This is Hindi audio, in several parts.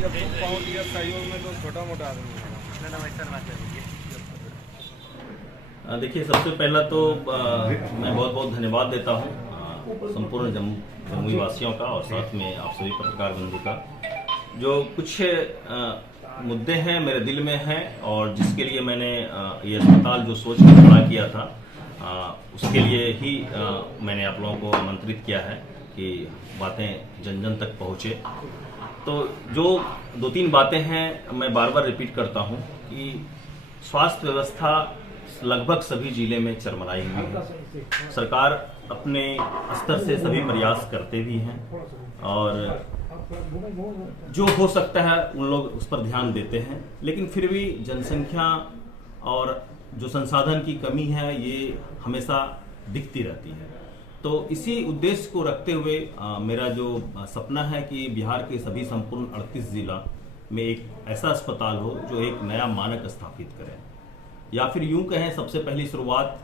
जब तुम पाँव दिया सहयोग में तो छोटा मोटा आदमी है। देखिए, सबसे पहला तो मैं बहुत बहुत धन्यवाद देता हूँ संपूर्ण जमुई वासियों का और साथ में आप सभी पत्रकार बंधु का, जो कुछ मुद्दे हैं मेरे दिल में हैं और जिसके लिए मैंने ये अस्पताल जो सोच के खड़ा किया था उसके लिए ही मैंने आप लोगों को आमंत्रित किया है कि बातें जन जन तक पहुँचे। तो जो 2-3 बातें हैं मैं बार बार रिपीट करता हूं कि स्वास्थ्य व्यवस्था लगभग सभी जिले में चरमराई हुई है। सरकार अपने स्तर से सभी प्रयास करते भी हैं और जो हो सकता है उन लोग उस पर ध्यान देते हैं, लेकिन फिर भी जनसंख्या और जो संसाधन की कमी है ये हमेशा दिखती रहती है। तो इसी उद्देश्य को रखते हुए मेरा जो सपना है कि बिहार के सभी संपूर्ण 38 जिला में एक ऐसा अस्पताल हो जो एक नया मानक स्थापित करे, या फिर यूं कहें सबसे पहली शुरुआत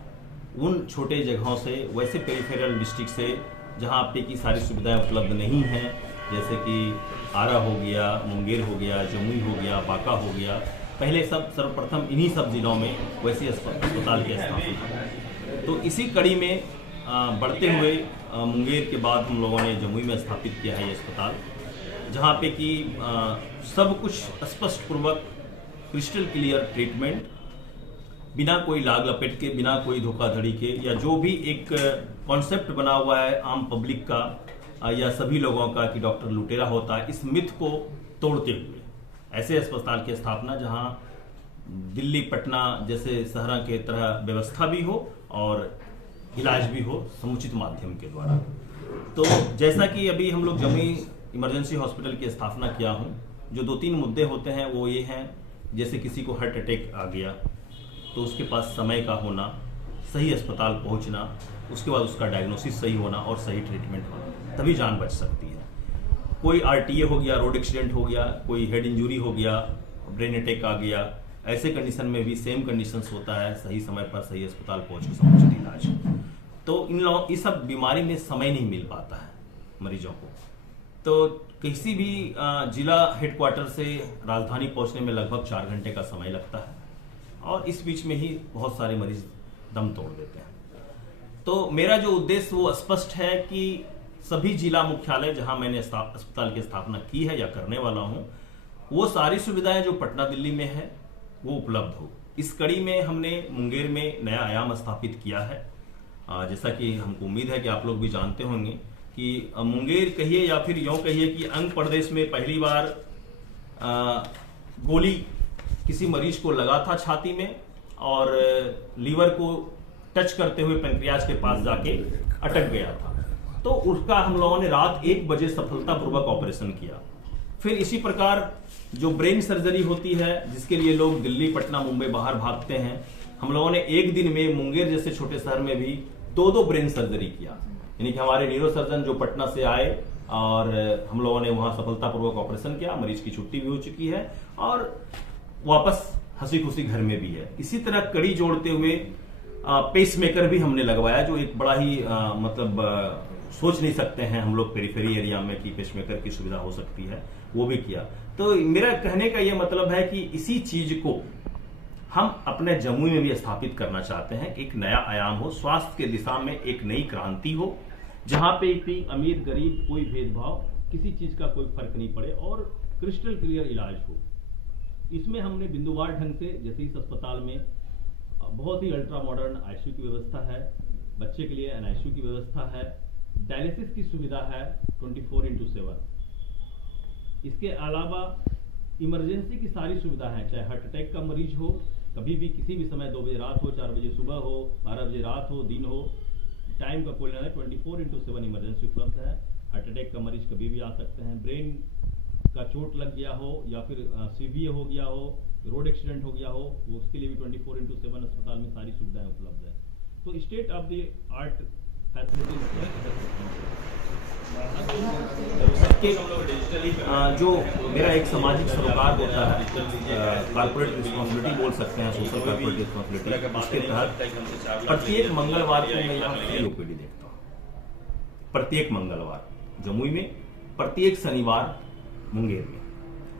उन छोटे जगहों से, वैसे पेरिफेरल डिस्ट्रिक्ट से जहां पे की सारी सुविधाएं उपलब्ध नहीं हैं, जैसे कि आरा हो गया, मुंगेर हो गया, जमुई हो गया, बांका हो गया। पहले सर्वप्रथम इन्हीं सब जिलों में वैसे अस्पताल की स्थापना। तो इसी कड़ी में बढ़ते हुए मुंगेर के बाद हम लोगों ने जमुई में स्थापित किया है ये अस्पताल, जहाँ पे कि सब कुछ स्पष्ट पूर्वक क्रिस्टल क्लियर ट्रीटमेंट, बिना कोई लाग लपेट के, बिना कोई धोखाधड़ी के, या जो भी एक कॉन्सेप्ट बना हुआ है आम पब्लिक का या सभी लोगों का कि डॉक्टर लुटेरा होता है, इस मिथ को तोड़ते हुए ऐसे अस्पताल की स्थापना जहाँ दिल्ली पटना जैसे शहरों के तरह व्यवस्था भी हो और इलाज भी हो समुचित माध्यम के द्वारा। तो जैसा कि अभी हम लोग जमुई इमरजेंसी हॉस्पिटल की स्थापना किया हूँ, जो 2-3 मुद्दे होते हैं वो ये हैं, जैसे किसी को हार्ट अटैक आ गया तो उसके पास समय का होना, सही अस्पताल पहुँचना, उसके बाद उसका डायग्नोसिस सही होना और सही ट्रीटमेंट होना, तभी जान बच सकती है। कोई RTA हो गया, रोड एक्सीडेंट हो गया, कोई हेड इंजरी हो गया, ब्रेन अटैक आ गया, ऐसे कंडीशन में भी सेम कंडीशंस होता है, सही समय पर सही अस्पताल पहुँच के समुचित इलाज। तो इस सब बीमारी में समय नहीं मिल पाता है मरीजों को। तो किसी भी जिला हेडक्वार्टर से राजधानी पहुंचने में लगभग 4 घंटे का समय लगता है और इस बीच में ही बहुत सारे मरीज दम तोड़ देते हैं। तो मेरा जो उद्देश्य वो स्पष्ट है कि सभी जिला मुख्यालय जहां मैंने अस्पताल की स्थापना की है या करने वाला हूं, वो सारी सुविधाएं जो पटना दिल्ली में है वो उपलब्ध हो। इस कड़ी में हमने मुंगेर में नया आयाम स्थापित किया है। जैसा कि हमको उम्मीद है कि आप लोग भी जानते होंगे कि मुंगेर कहिए या फिर यूँ कहिए कि अंग प्रदेश में पहली बार गोली किसी मरीज को लगा था छाती में और लीवर को टच करते हुए पेनक्रियाज के पास जाके अटक गया था। तो उसका हम लोगों ने रात 1 बजे सफलतापूर्वक ऑपरेशन किया। फिर इसी प्रकार जो ब्रेन सर्जरी होती है, जिसके लिए लोग दिल्ली, पटना, मुंबई बाहर भागते हैं, हम लोगों ने एक दिन में मुंगेर जैसे छोटे शहर में भी 2 ब्रेन सर्जरी किया। यानी कि हमारे न्यूरो सर्जन जो पटना से आए और हम लोगों ने वहां सफलतापूर्वक ऑपरेशन किया, मरीज की छुट्टी भी हो चुकी है और वापस हंसी खुशी घर में भी है। इसी तरह कड़ी जोड़ते हुए पेसमेकर भी हमने लगवाया, जो एक बड़ा ही सोच नहीं सकते हैं हम लोग पेरिफेरी एरिया में कि पेसमेकर की सुविधा हो सकती है, वो भी किया। तो मेरा कहने का यह मतलब है कि इसी चीज को हम अपने जमुई में भी स्थापित करना चाहते हैं। एक नया आयाम हो, स्वास्थ्य के दिशा में एक नई क्रांति हो, जहां पे भी अमीर गरीब कोई भेदभाव, किसी चीज का कोई फर्क नहीं पड़े और क्रिस्टल क्लियर इलाज हो। इसमें हमने बिंदुवार ढंग से, जैसे इस अस्पताल में बहुत ही अल्ट्रा मॉडर्न ICU की व्यवस्था है, बच्चे के लिए NICU की व्यवस्था है, डायलिसिस की सुविधा है 24/7। इसके अलावा इमरजेंसी की सारी सुविधा है, चाहे हार्ट अटैक का मरीज हो, कभी भी किसी भी समय 2 बजे रात हो, 4 बजे सुबह हो, 12 बजे रात हो, दिन हो, टाइम का कोई नहीं, 24/7 इमरजेंसी उपलब्ध है। हार्ट अटैक का मरीज कभी भी आ सकते हैं, ब्रेन का चोट लग गया हो या फिर सीवियर हो गया हो, रोड एक्सीडेंट हो गया हो, वो उसके लिए भी 24/7 अस्पताल में सारी सुविधाएं उपलब्ध है। तो स्टेट ऑफ द आर्ट जो मेरा एक सामाजिक सरोकार होता है, कॉर्पोरेट रिस्पॉन्सिबिलिटी बोल सकते हैं, सोशल कॉर्पोरेट रिस्पॉन्सिबिलिटी, उसके तहत प्रत्येक मंगलवार को मैं यहाँ फ्री OPD देखता हूँ। प्रत्येक मंगलवार जमुई में, प्रत्येक शनिवार मुंगेर में।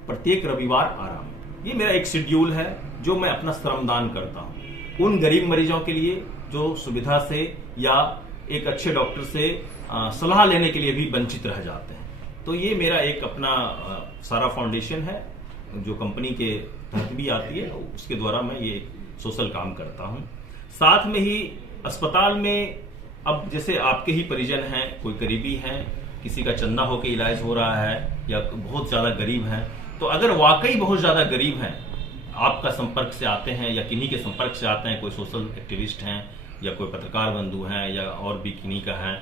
प्रत्येक रविवार आराम। ये मेरा एक शेड्यूल है जो मैं अपना श्रमदान करता हूँ उन गरीब मरीजों के लिए जो सुविधा से या एक अच्छे डॉक्टर से सलाह लेने के लिए भी वंचित रह जाते हैं। तो ये मेरा एक अपना सारा फाउंडेशन है जो कंपनी के तहत भी आती है, उसके द्वारा मैं ये सोशल काम करता हूँ। साथ में ही अस्पताल में अब जैसे आपके ही परिजन हैं, कोई करीबी हैं, किसी का चंदा होकर इलाज हो रहा है या बहुत ज्यादा गरीब हैं, तो अगर वाकई बहुत ज्यादा गरीब हैं, आपका संपर्क से आते हैं या किन्हीं के संपर्क से आते हैं, कोई सोशल एक्टिविस्ट हैं या कोई पत्रकार बंधु हैं या और भी किन्हीं का है,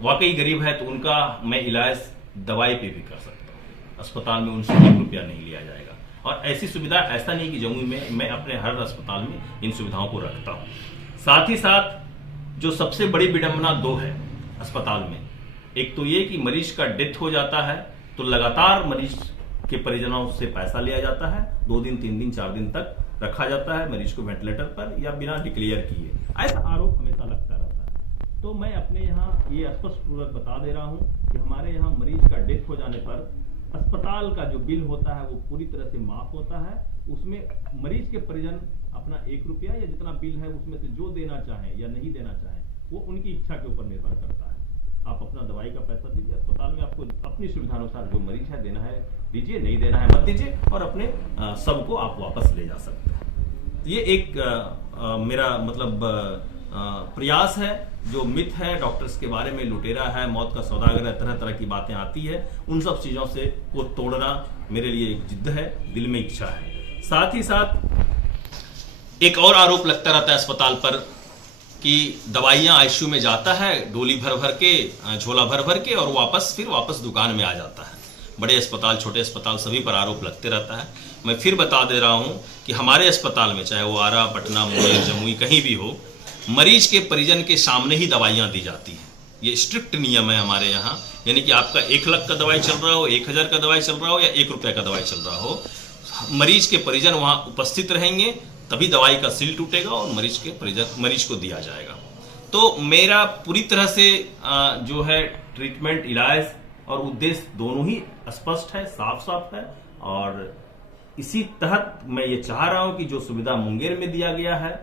वाकई गरीब है, तो उनका मैं इलाज दवाई पे भी कर सकता हूँ। अस्पताल में उनसे 1 रुपया नहीं लिया जाएगा। और ऐसी सुविधा ऐसा नहीं कि जमुई में मैं अपने हर अस्पताल में इन सुविधाओं को रखता हूँ। साथ ही साथ जो सबसे बड़ी विडंबना 2 है अस्पताल में, एक तो ये कि मरीज का डेथ हो जाता है तो लगातार मरीज के परिजनों से पैसा लिया जाता है, 2 दिन 3 दिन 4 दिन तक रखा जाता है मरीज को वेंटिलेटर पर या बिना डिक्लेयर किए। ऐसा आरोप हमेशा लगता रहता है। तो मैं अपने यहाँ ये स्पष्ट पूर्वक बता दे रहा हूँ कि हमारे यहाँ मरीज का डेथ हो जाने पर अस्पताल का जो बिल होता है वो पूरी तरह से माफ होता है। उसमें मरीज के परिजन अपना 1 रुपया या जितना बिल है उसमें से जो देना चाहें या नहीं देना चाहें वो उनकी इच्छा के ऊपर निर्भर करता है। आप अपना दवाई का पैसा दीजिए, अस्पताल में आपको अपनी सुविधानुसार जो मरीज है देना है दीजिए, नहीं देना है मत दीजिए, और अपने सबको आप वापस ले जा सकते हैं। ये एक मेरा मतलब प्रयास है। जो मिथ है डॉक्टर्स के बारे में, लुटेरा है, मौत का सौदागर, तरह तरह की बातें आती है, उन सब चीजों से को तोड़ना मेरे लिए एक जिद्द है, दिल में इच्छा है। साथ ही साथ एक और आरोप लगता रहता है अस्पताल पर कि दवाइयां आईसीयू में जाता है डोली भर भर के, झोला भर भर के, और फिर वापस दुकान में आ जाता है। बड़े अस्पताल, छोटे अस्पताल, सभी पर आरोप लगते रहता है। मैं फिर बता दे रहा हूं कि हमारे अस्पताल में, चाहे वो आरा, पटना, मुंगेर, जमुई कहीं भी हो, मरीज के परिजन के सामने ही दवाइयां दी जाती हैं। ये स्ट्रिक्ट नियम है हमारे यहाँ। यानी कि आपका 1 लाख का दवाई चल रहा हो, 1000 का दवाई चल रहा हो या 1 रुपया का दवाई चल रहा हो, मरीज के परिजन वहां उपस्थित रहेंगे, तभी दवाई का सील टूटेगा और मरीज को दिया जाएगा। तो मेरा पूरी तरह से जो है ट्रीटमेंट, इलाज और उद्देश्य दोनों ही स्पष्ट है, साफ साफ है। और इसी तहत मैं ये चाह रहा हूं कि जो सुविधा मुंगेर में दिया गया है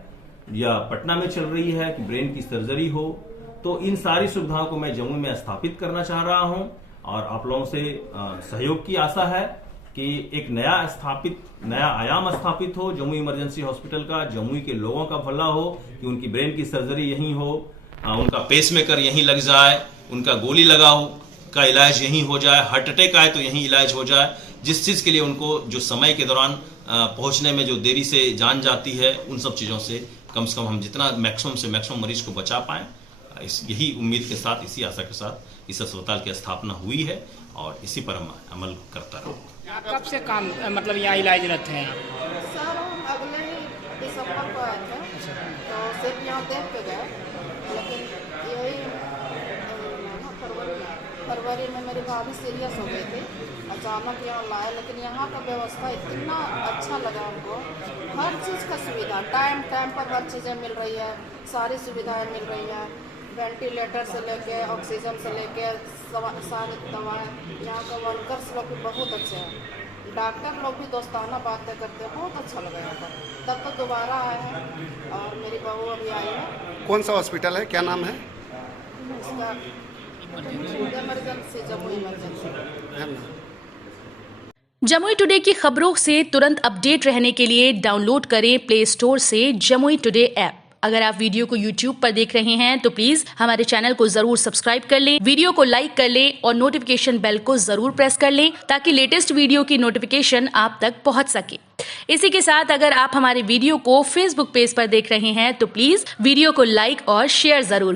या पटना में चल रही है कि ब्रेन की सर्जरी हो, तो इन सारी सुविधाओं को मैं जमुई में स्थापित करना चाह रहा हूं। और आप लोगों से सहयोग की आशा है कि एक नया आयाम स्थापित हो जमुई इमरजेंसी हॉस्पिटल का, जमुई के लोगों का भला हो, कि उनकी ब्रेन की सर्जरी यहीं हो, उनका पेसमेकर यहीं लग जाए, उनका गोली लगाओ का इलाज यहीं हो जाए, हार्ट अटैक आए तो यहीं इलाज हो जाए। जिस चीज के लिए उनको जो समय के दौरान पहुंचने में जो देरी से जान जाती है, उन सब चीजों से कम हम जितना मैक्सिमम से मैक्सिमम मरीज को बचा पाएं, यही उम्मीद के साथ, इसी आशा के साथ इस अस्पताल की स्थापना हुई है और इसी पर हम अमल करता रहूँगा। कब से काम मतलब यहाँ इलाज रहते हैं आप? सर हम अगले ही दिसंबर को आए थे, तो सिर्फ यहाँ देख के गए, लेकिन यही फरवरी में मेरी भाभी सीरियस हो गई थी, अचानक यहाँ लाए। लेकिन यहाँ का व्यवस्था इतना अच्छा लगा हमको, हर चीज़ का सुविधा टाइम पर हर चीज़ें मिल रही है, सारी सुविधाएं मिल रही हैं, वेंटिलेटर से लेके ऑक्सीजन से लेके सारी दवाएं। यहाँ का वर्कर्स लोग भी बहुत अच्छे हैं, डॉक्टर लोग भी दोस्ताना बातें करते हैं, बहुत अच्छा लगा यहाँ पर। तब तो दोबारा आए हैं और मेरी बहू अभी आई है। कौन सा हॉस्पिटल है, क्या नाम है? इसका emergency, Jamui emergency. Jamui today की खबरों से तुरंत अपडेट रहने के लिए डाउनलोड करें प्ले स्टोर से जमुई टुडे ऐप। अगर आप वीडियो को YouTube पर देख रहे हैं तो प्लीज हमारे चैनल को जरूर सब्सक्राइब कर लें, वीडियो को लाइक कर लें और नोटिफिकेशन बेल को जरूर प्रेस कर लें ताकि लेटेस्ट वीडियो की नोटिफिकेशन आप तक पहुंच सके। इसी के साथ अगर आप हमारे वीडियो को Facebook पेज पर देख रहे हैं तो प्लीज वीडियो को लाइक और शेयर जरूर